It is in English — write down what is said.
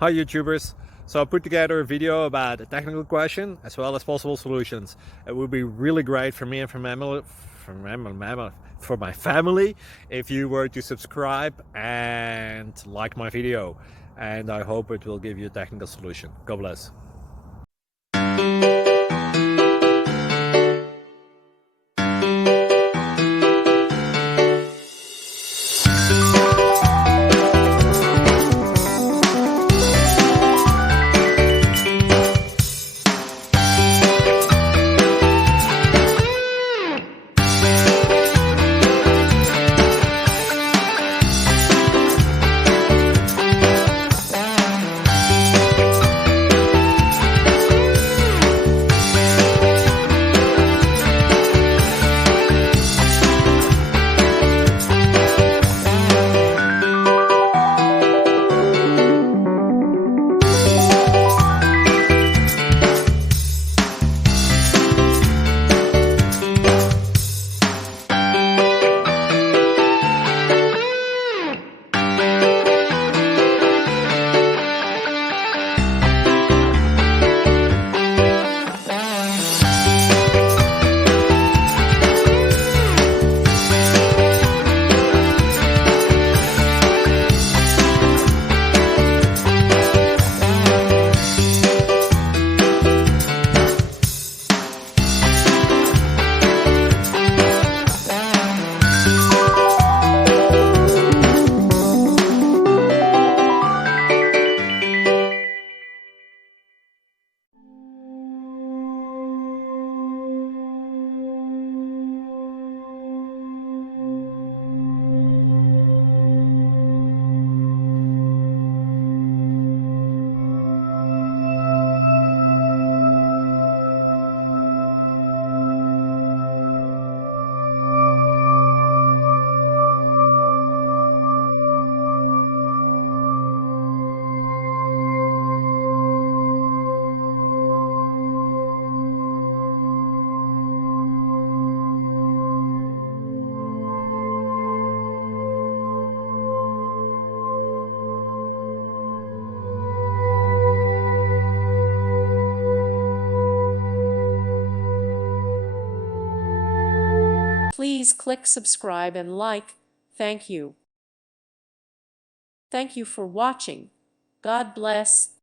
Hi YouTubers! So I put together a video about a technical question as well as possible solutions. It would be really great for me and for my family if you were to subscribe and like my video, and I hope it will give you a technical solution. God bless. Please click subscribe and like. Thank you. Thank you for watching. God bless.